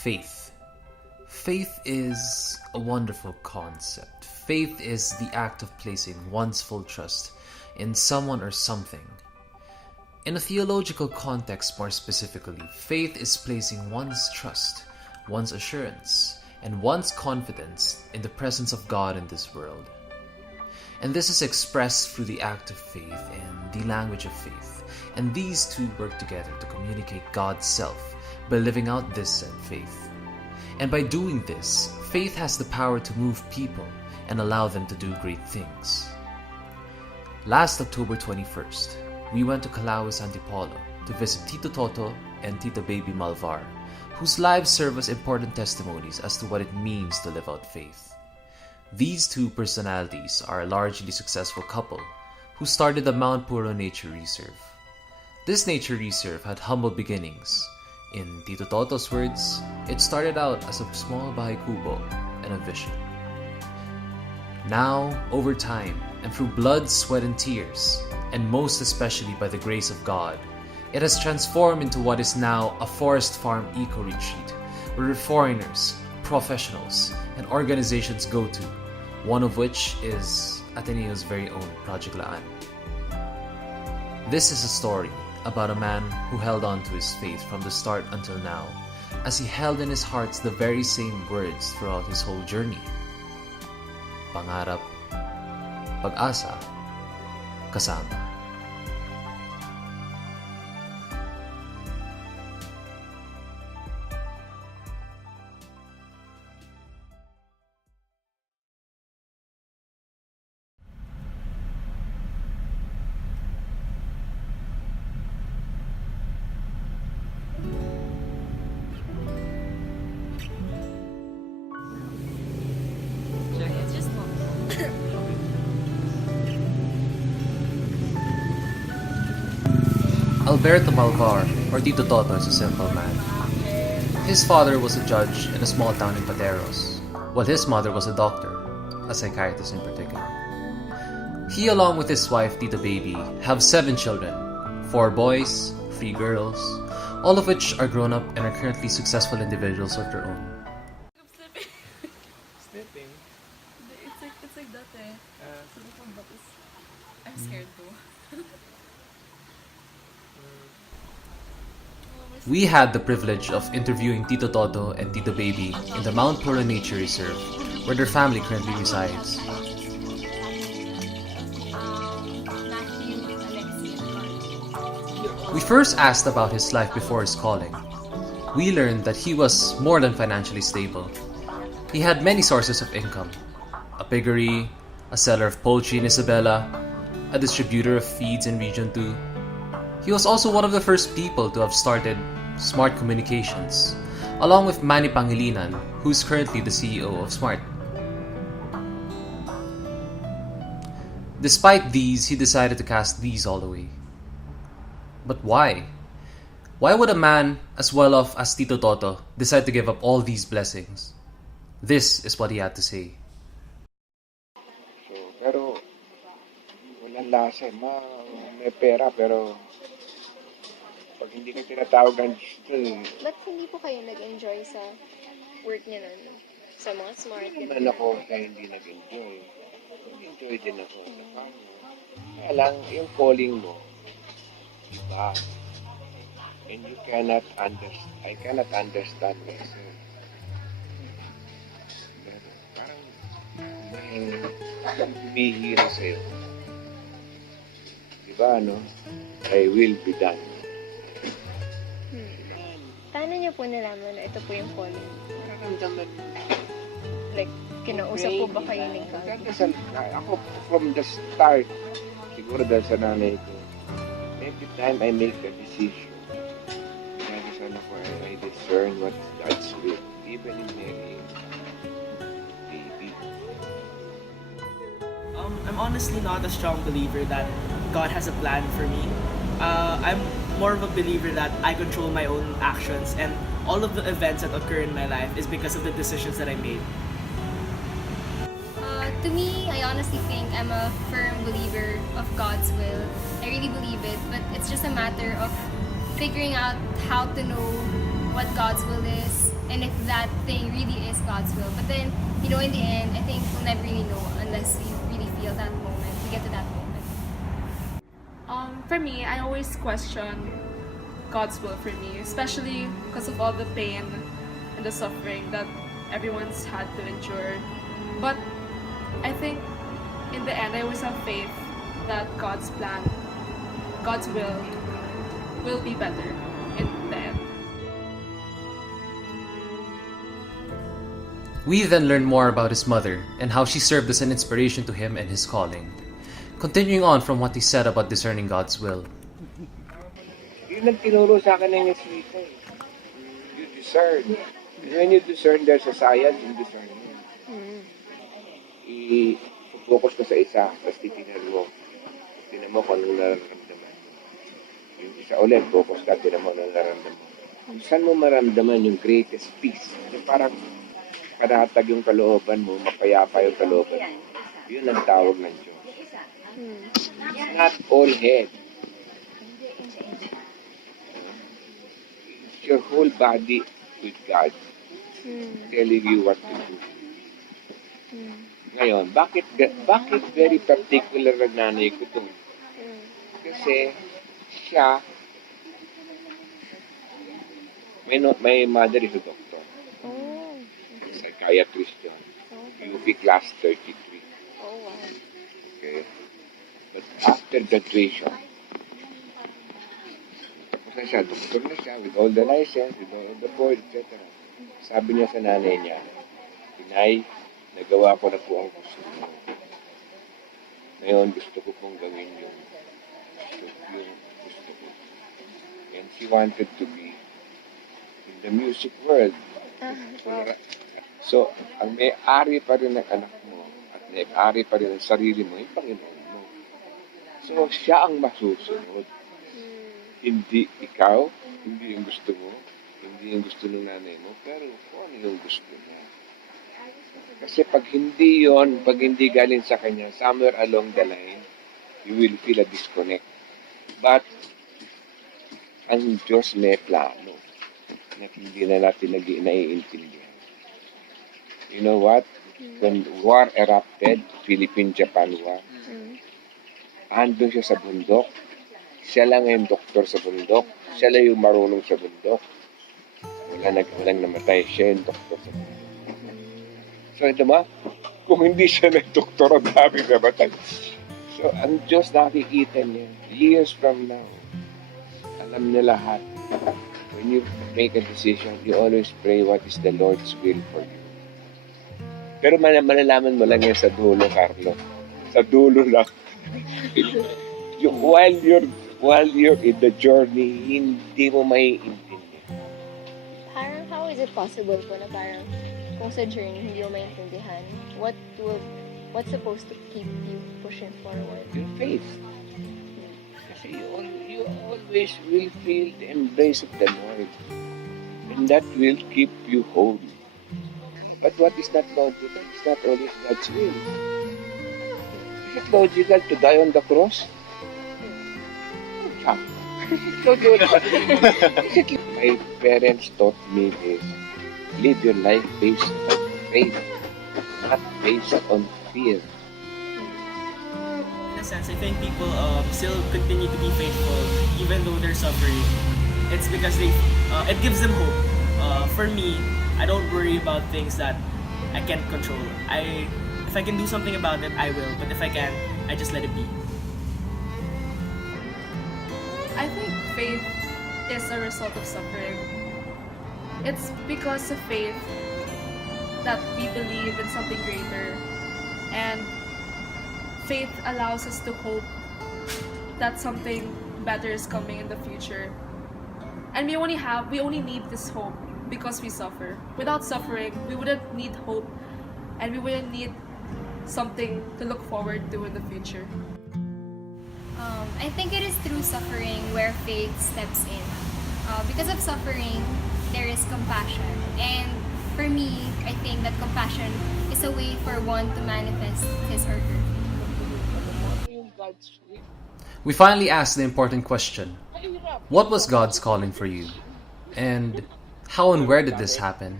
Faith. Faith is a wonderful concept. Faith is the act of placing one's full trust in someone or something. In a theological context, more specifically, faith is placing one's trust, one's assurance, and one's confidence in the presence of God in this world. And this is expressed through the act of faith and the language of faith. And these two work together to communicate God's self by living out this said faith. And by doing this, faith has the power to move people and allow them to do great things. Last October 21st, we went to Calau's Antipolo to visit Tito Toto and Tita Baby Malvar, whose lives serve as important testimonies as to what it means to live out faith. These two personalities are a largely successful couple who started the Mount Puro Nature Reserve. This nature reserve had humble beginnings. In Tito Toto's words, it started out as a small bahay kubo and a vision. Now, over time, and through blood, sweat, and tears, and most especially by the grace of God, it has transformed into what is now a forest farm eco-retreat where foreigners, professionals, and organizations go to, one of which is Ateneo's very own Project Laan. This is a story about a man who held on to his faith from the start until now, as he held in his heart the very same words throughout his whole journey. Pangarap, Pag-asa, Kasama. Alberto Malvar, or Tito Toto, is a simple man. His father was a judge in a small town in Pateros, while his mother was a doctor, a psychiatrist in particular. He, along with his wife, Tita Baby, have 7 children, 4 boys, 3 girls, all of which are grown up and are currently successful individuals of their own. Sleeping? It's like that eh. I'm scared too. We had the privilege of interviewing Tito Toto and Tita Baby in the Mount Puro Nature Reserve, where their family currently resides. We first asked about his life before his calling. We learned that he was more than financially stable. He had many sources of income: a piggery, a seller of poultry in Isabela, a distributor of feeds in Region 2. He was also one of the first people to have started Smart Communications, along with Manny Pangilinan, who is currently the CEO of Smart. Despite these, he decided to cast these all away. But why? Why would a man as well off as Tito Toto decide to give up all these blessings? This is what he had to say. Pero walang lasa. May pera pero pag hindi ka tinatawag ng gusto Ba't hindi po kayo nag-enjoy sa work niya nun? Sa mga smart? naman ako kaya hindi nag-enjoy. Nag-enjoy din ako sa kamo. Kaya lang, yung calling mo, iba. And you cannot understand. I cannot understand myself. Parang may humihira sa'yo. Diba, no? I will be done. Paano niyo po nalaman na ito po yung calling? Nararamdaman. Like, kinausap po ba kayo ng God? Ako, from the start, siguro dahil sa nanay ko, every time I make a decision, nagdasal ako, I discern what's God's will, even in marrying baby. I'm honestly not a strong believer that God has a plan for me. I'm more of a believer that I control my own actions, and all of the events that occur in my life is because of the decisions that I made. To me, I honestly think I'm a firm believer of God's will. I really believe it, but it's just a matter of figuring out how to know what God's will is and if that thing really is God's will. But then, in the end, I think we'll never really know unless we really feel that moment, we get to that moment. For me, I always question God's will for me, especially because of all the pain and the suffering that everyone's had to endure. But I think in the end, I always have faith that God's plan, God's will be better in the end. We then learn more about his mother and how she served as an inspiration to him and his calling. Continuing on from what he said about discerning God's will. Yun ang tinuro sa akin ng Espiritu. You discern. When you discern, there's a science in discerning. I-focus ka sa isa, tapos titignan mo. Tignan mo kung anong nararamdaman. Yung isa ulit, focus ka, tignan mo anong nararamdaman. Saan mo maramdaman yung greatest peace? Yung parang panatag yung kalooban mo, mapayapa yung kalooban. Yun ang tawag ng Diyos. It's not all head. It's your whole body with God telling you what to do. Ngayon, bakit very particular ang nanay ko to? Kasi siya, my mother is a doctor. Psychiatrist yun. UP class 33. Okay. But after graduation, tapos na siya, doctor na siya, with all the license, with all the board, etc. Sabi niya sa nanay niya, Inay, nagawa ko na po ang gusto mo. Ngayon, gusto ko pong gawin yung gusto ko. And she wanted to be in the music world. So, ang may-ari pa rin ng anak mo at may-ari pa rin ng sarili mo, yung Panginoon mo. So, siya ang masusunod. Hindi ikaw, hindi yung gusto mo, hindi yung gusto ng nanay mo, pero kung ano yung gusto niya. Kasi pag hindi galing sa kanya, somewhere along the line, you will feel a disconnect. But, ang Diyos may plano na hindi na natin naiintindihan. You know what? When war erupted, Philippine-Japan war, andun siya sa bundok. Siya lang yung doktor sa bundok. Siya lang yung marunong sa bundok. Walang namatay. Siya yung doktor sa bundok. So, ito ba? Kung hindi siya na doktor, ang dami namatay. So, ang Diyos nakikita niya, years from now, alam niya lahat. When you make a decision, you always pray what is the Lord's will for you. Pero malalaman mo lang yan sa dulo, Carlo. Sa dulo lang. While you're in the journey, hindi mo maiintindihan. Parang how is it possible po na parang kung sa journey hindi mo maintindihan, what's supposed to keep you pushing forward? Your faith. Kasi you always will feel the embrace of the Lord. And that will keep you whole. But what is not logical? It's not always God's will. Is it logical to die on the cross? My parents taught me this. Live your life based on faith, not based on fear. In a sense, I think people still continue to be faithful even though they're suffering. It's because it gives them hope. For me, I don't worry about things that I can't control. If I can do something about it, I will. But if I can't, I just let it be. I think faith is a result of suffering. It's because of faith that we believe in something greater. And faith allows us to hope that something better is coming in the future. And we only need this hope because we suffer. Without suffering, we wouldn't need hope and we wouldn't need something to look forward to in the future. I think it is through suffering where faith steps in. Because of suffering, there is compassion. And for me, I think that compassion is a way for one to manifest his or her. We finally asked the important question: what was God's calling for you? And How and where did this happen?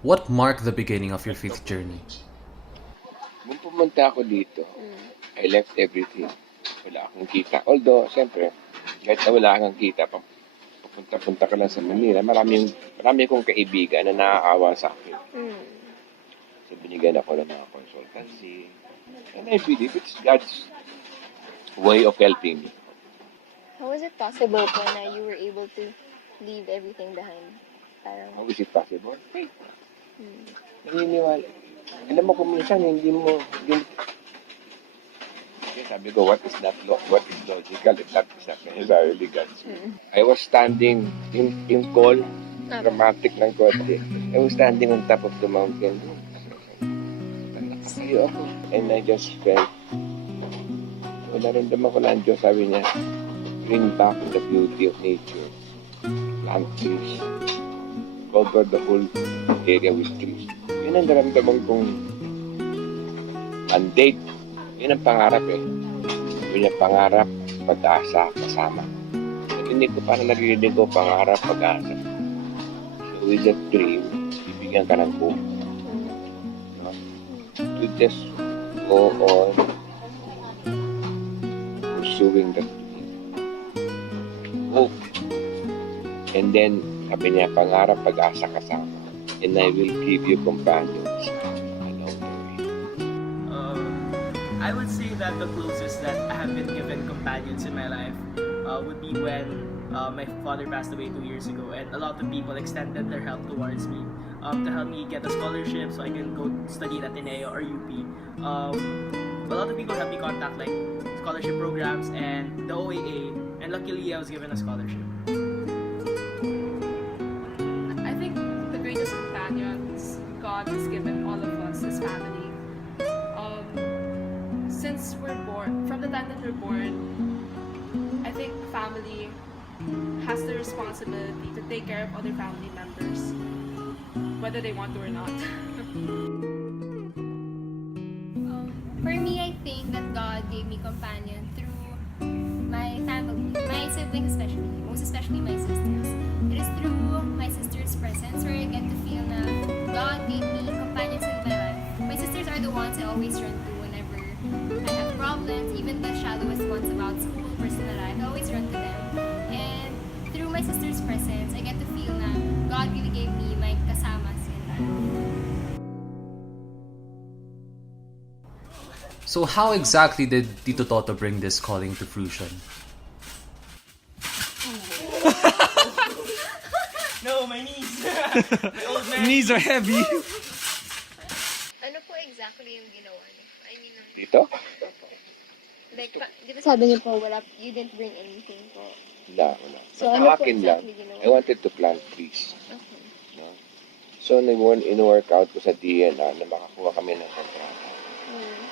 What marked the beginning of your faith journey? Nung pumunta ako dito, I left everything. Wala akong kita. Although, siyempre, kahit na wala akong kita, pupunta-punta ka lang sa Manila, marami akong kaibigan na nakakawa sa akin. So, binigyan ako ng mga consultancy. And I believe it's God's way of helping me. How was it possible po na you were able to leave everything behind? Parang, How is it possible? Faith. Naniniwala. Alam mo kung minsan, kaya sabi ko, what is logical if that is not necessarily God's will? I was standing in call, dramatic ng konti. I was standing on top of the mountain. Nakakayo ako. And I just felt, so naramdaman ko lang Diyos, sabi niya, bring back the beauty of nature. Plant trees. Cover the whole area with trees. Yun ang naramdaman kong mandate. Yun ang pangarap eh. Yun ang pangarap, pag-asa, kasama. Naririnig ko pangarap, pag-asa. So with that dream, bibigyan ka ng hope. No? To just go on pursuing that dream. Hope. And then, sabi niya, pangarap, pag-asa, kasama. And I will give you companions along the way. I would say that the closest that I have been given companions in my life would be when my father passed away 2 years ago, and a lot of people extended their help towards me to help me get a scholarship so I can go study at Ateneo or UP. A lot of people helped me contact like scholarship programs and the OAA, and luckily I was given a scholarship. I think the greatest companions God has given all of us is family. Since we're born, from the time that we're born, I think family has the responsibility to take care of other family members, whether they want to or not. For me, I think that God gave me companion through my family, my siblings especially, most especially my sisters. It is through my sister's presence where I get to feel na God gave me companions in my life. My sisters are the ones I always run to whenever I have problems, even the shallowest ones about school, personal life, I always run to them. And through my sister's presence, I get to feel na God really gave me my kasamas in life. So how exactly did Tito Toto bring this calling to fruition? No, my knees. My old man. Knees are heavy. ano po exactly yung ginawa niyo? I mean, Dito? like, di ba sabi niyo po, you didn't bring anything po. Wala. So, Sa ano po akin lang, exactly ginawa? I wanted to plant trees. Okay. No? So, in-workout ko sa DNR na makakuha kami ng kontrata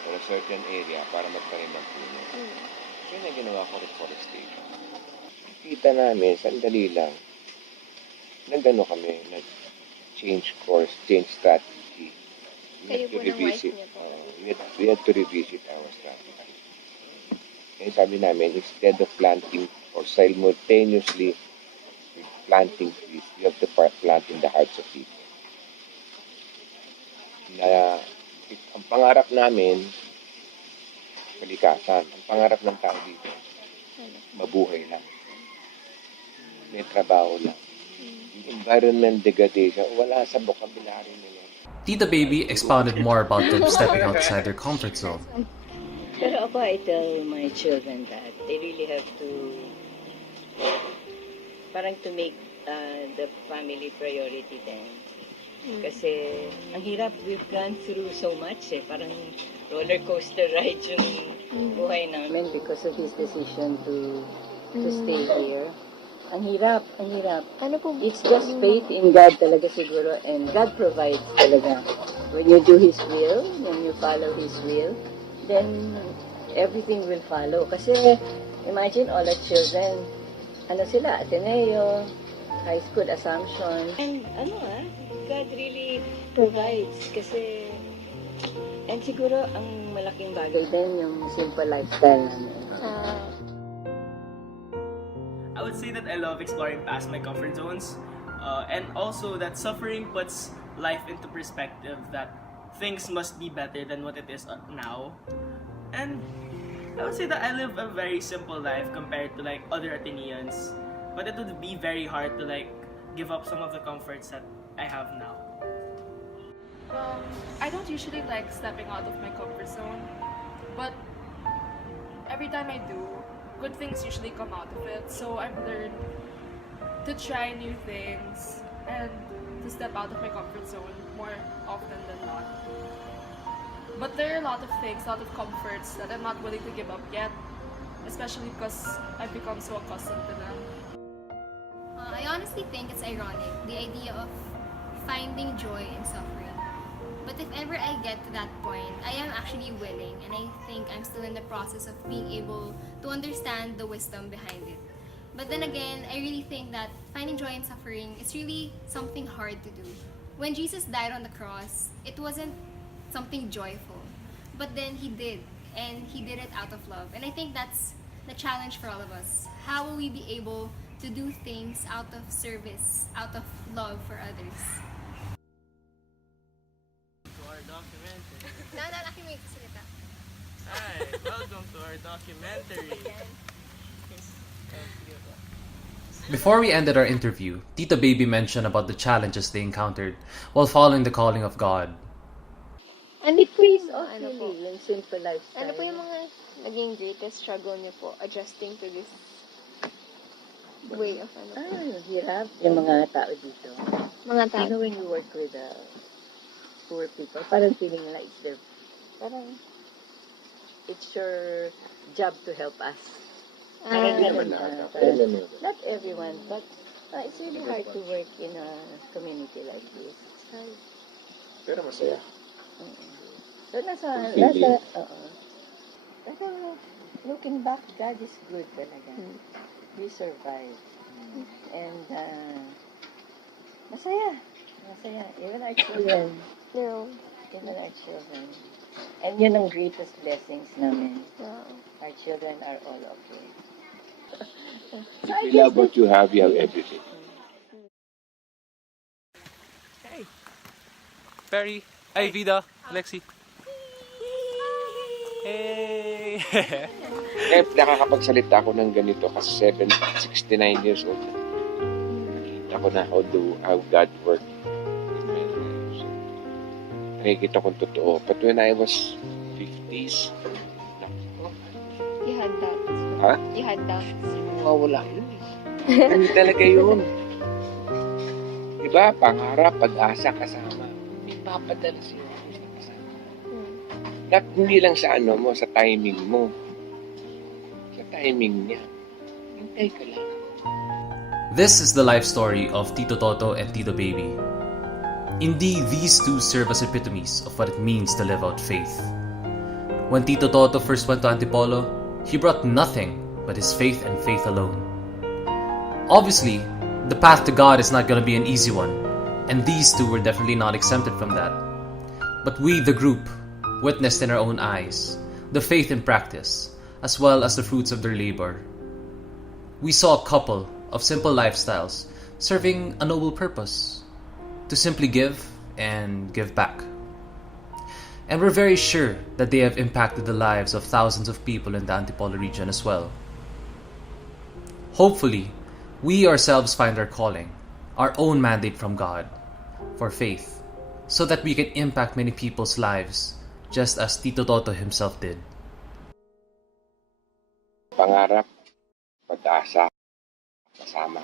for a certain area para magtanim ng puno. So, yun ang ginawa ko, reforestation. Kita namin, sandali lang, nagano kami, nag-change course, change strategy. Kayo po ng wife niya po. We had to revisit our strategy. Kaya sabi namin, instead of planting or simultaneously planting trees, we have to plant in the hearts of people. Ang pangarap namin, kalikasan. Ang pangarap ng tao dito, mabuhay lang. May trabaho lang. Environment degradation, wala sa vocabulary nila. Tita Baby expounded more about them stepping outside their comfort zone. Pero ako, I tell my children that they really have to, parang to make the family priority then. Kasi, ang hirap, we've gone through so much eh. Parang roller coaster ride yung buhay namin because of his decision to stay here. Ang hirap. Ano po? It's just faith in God talaga siguro, and God provides talaga. When you do His will, when you follow His will, then everything will follow. Kasi imagine all the children, sila, Ateneo, high school, Assumption. And God really provides kasi, and siguro ang malaking bagay din yung simple lifestyle namin. I would say that I love exploring past my comfort zones. and also that suffering puts life into perspective, that things must be better than what it is now. And I would say that I live a very simple life compared to like other Athenians, but it would be very hard to like give up some of the comforts that I have now. I don't usually like stepping out of my comfort zone, but every time I do, good things usually come out of it. So I've learned to try new things and to step out of my comfort zone more often than not. But there are a lot of things, a lot of comforts that I'm not willing to give up yet, especially because I've become so accustomed to them. I honestly think it's ironic, the idea of finding joy in suffering. But if ever I get to that point, I am actually willing, and I think I'm still in the process of being able to understand the wisdom behind it. But then again, I really think that finding joy in suffering is really something hard to do. When Jesus died on the cross, it wasn't something joyful. But then He did, and He did it out of love. And I think that's the challenge for all of us. How will we be able to do things out of service, out of love for others? Hi, welcome to our documentary. Before we ended our interview, Tita Baby mentioned about the challenges they encountered while following the calling of God. And it pays off Ano po? really, yung simple lifestyle. Ano po yung mga naging greatest struggle niyo po adjusting to this way of ano po? Hirap yung mga tao dito. Mga You tao? know, when you work with poor people, parang feeling like it's your job to help us. Hindi naman lahat. Not everyone, but it's really hard to work in a community like this. It's hard. Pero masaya. So, pero looking back, God is good talaga. We survived. And masaya. Even our children. No. Even our children. And yun ang greatest blessings namin. No. Our children are all okay. If you love what you have everything. Perry, hi Vida, Alexie. Hey! Nakakapagsalita ako ng ganito kasi 69 years old. Nakikita ko na how God worked in my lives. Nakikita kong totoo. But when I was 50s, You had that. ha? You had that. Mawala yun eh. Hindi talaga yun. Diba? Pangarap, pag-asa, kasama. May papadala siya sa kasama. Hindi lang sa mo, sa timing mo. Sa timing niya. Hintay ka lang. This is the life story of Tito Toto and Tito Baby. Indeed, these two serve as epitomes of what it means to live out faith. When Tito Toto first went to Antipolo, he brought nothing but his faith and faith alone. Obviously, the path to God is not going to be an easy one, and these two were definitely not exempted from that. But we, the group, witnessed in our own eyes the faith in practice, as well as the fruits of their labor. We saw a couple of simple lifestyles serving a noble purpose, to simply give and give back. And we're very sure that they have impacted the lives of thousands of people in the Antipolo region as well. Hopefully, we ourselves find our calling, our own mandate from God, for faith, so that we can impact many people's lives, just as Tito Toto himself did. Pangarap, pag-asa, kasama.